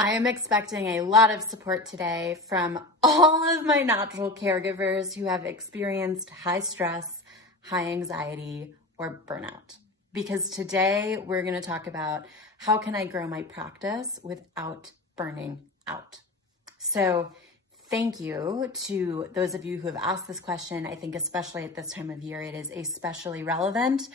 I am expecting a lot of support today from all of my natural caregivers who have experienced high stress, high anxiety, or burnout. Because today we're going to talk about how can I grow my practice without burning out. So thank you to those of you who have asked this question. I think especially at this time of year, it is especially relevant,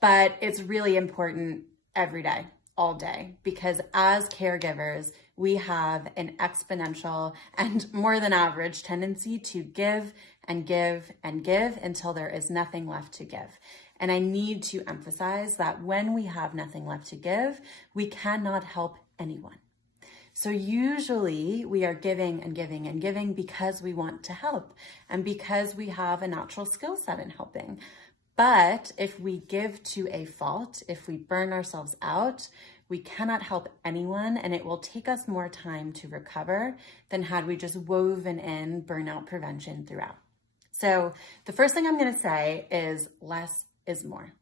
but it's really important every day, all day, because as caregivers, we have an exponential and more than average tendency to give and give and give until there is nothing left to give. And I need to emphasize that when we have nothing left to give, we cannot help anyone. So usually we are giving and giving and giving because we want to help and because we have a natural skill set in helping. But if we give to a fault, if we burn ourselves out, we cannot help anyone, and it will take us more time to recover than had we just woven in burnout prevention throughout. So the first thing I'm going to say is less is more.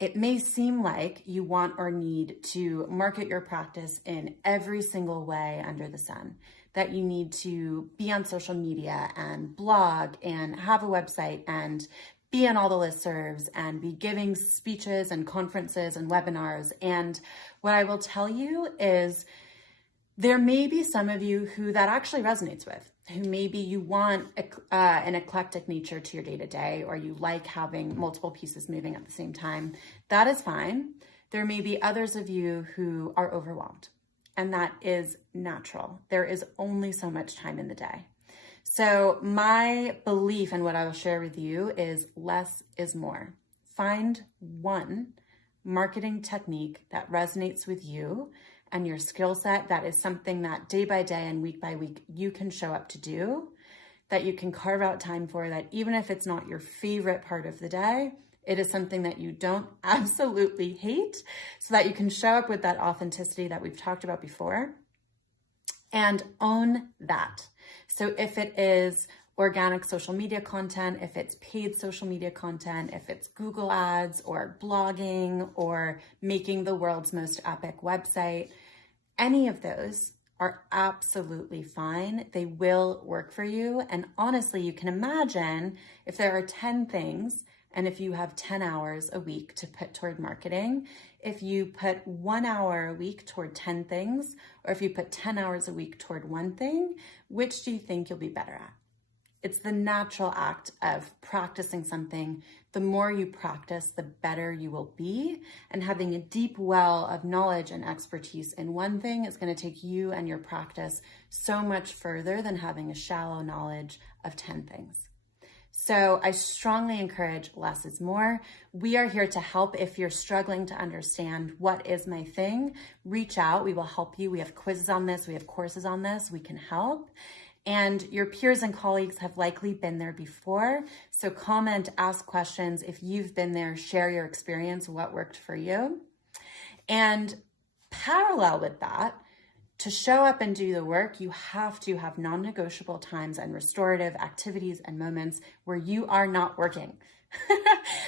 It may seem like you want or need to market your practice in every single way under the sun, that you need to be on social media and blog and have a website and be on all the listservs and be giving speeches and conferences and webinars. And what I will tell you is there may be some of you who that actually resonates with, who maybe you want an eclectic nature to your day-to-day, or you like having multiple pieces moving at the same time. That is fine. There may be others of you who are overwhelmed, and that is natural. There is only so much time in the day. So my belief and what I will share with you is less is more. Find one marketing technique that resonates with you and your skill set, that is something that day by day and week by week you can show up to do, that you can carve out time for, that even if it's not your favorite part of the day, it is something that you don't absolutely hate, so that you can show up with that authenticity that we've talked about before and own that. So if it is organic social media content, if it's paid social media content, if it's Google ads or blogging or making the world's most epic website, any of those are absolutely fine. They will work for you. And honestly, you can imagine if there are 10 things and if you have 10 hours a week to put toward marketing, if you put 1 hour a week toward 10 things, or if you put 10 hours a week toward one thing, which do you think you'll be better at? It's the natural act of practicing something. The more you practice, the better you will be. And having a deep well of knowledge and expertise in one thing is going to take you and your practice so much further than having a shallow knowledge of 10 things. So I strongly encourage less is more. We are here to help. If you're struggling to understand what is my thing, reach out. We will help you. We have quizzes on this. We have courses on this. We can help. And your peers and colleagues have likely been there before. So comment, ask questions. If you've been there, share your experience, what worked for you. And parallel with that, to show up and do the work, you have to have non-negotiable times and restorative activities and moments where you are not working.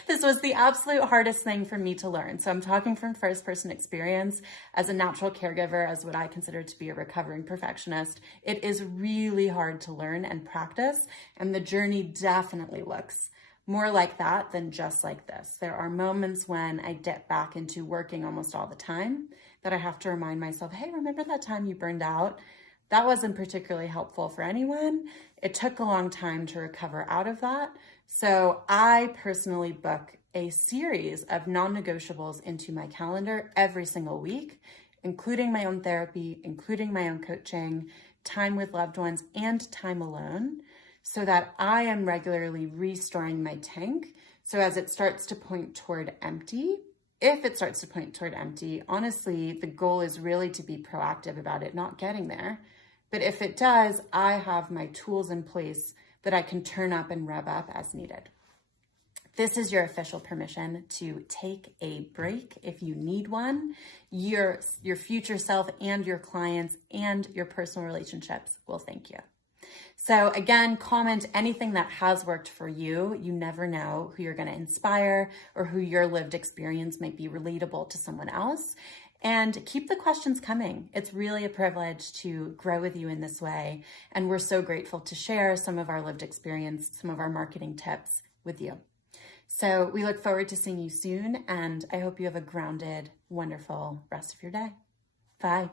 This was the absolute hardest thing for me to learn. So I'm talking from first-person experience as a natural caregiver, as what I consider to be a recovering perfectionist. It is really hard to learn and practice, and the journey definitely looks more like that than just like this. There are moments when I dip back into working almost all the time that I have to remind myself, hey, remember that time you burned out? That wasn't particularly helpful for anyone. It took a long time to recover out of that. So I personally book a series of non-negotiables into my calendar every single week, including my own therapy, including my own coaching, time with loved ones, and time alone, so that I am regularly restoring my tank. So as it starts to point toward empty, if it starts to point toward empty, honestly, the goal is really to be proactive about it not getting there. But if it does, I have my tools in place that I can turn up and rev up as needed. This is your official permission to take a break if you need one. Your future self and your clients and your personal relationships will thank you. So again, comment anything that has worked for you. You never know who you're going to inspire or who your lived experience might be relatable to someone else. And keep the questions coming. It's really a privilege to grow with you in this way. And we're so grateful to share some of our lived experience, some of our marketing tips with you. So we look forward to seeing you soon. And I hope you have a grounded, wonderful rest of your day. Bye.